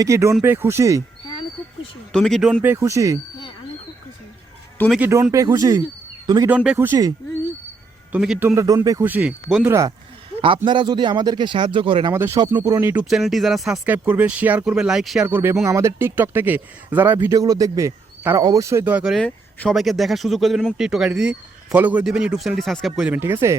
তুমি কি ড্রোন পেয়ে খুশি? হ্যাঁ আমি খুব খুশি। তুমি কি ড্রোন পেয়ে খুশি? হ্যাঁ আমি খুব খুশি। তুমি কি ড্রোন পেয়ে খুশি? তুমি কি ড্রোন পেয়ে খুশি? তোমরা ড্রোন পেয়ে খুশি? বন্ধুরা, আপনারা যদি আমাদেরকে সাহায্য করেন, আমাদের স্বপ্নপূরণ ইউটিউব চ্যানেলটি যারা সাবস্ক্রাইব করবে, শেয়ার করবে, লাইক শেয়ার করবে এবং আমাদের টিকটক থেকে যারা ভিডিওগুলো দেখবে তারা অবশ্যই দয়া করে সবাইকে দেখার সুযোগ করে দেবেন এবং টিকটক আইডি ফলো করে দেবেন, ইউটিউব চ্যানেলটি সাবস্ক্রাইব করে দেবেন, ঠিক আছে?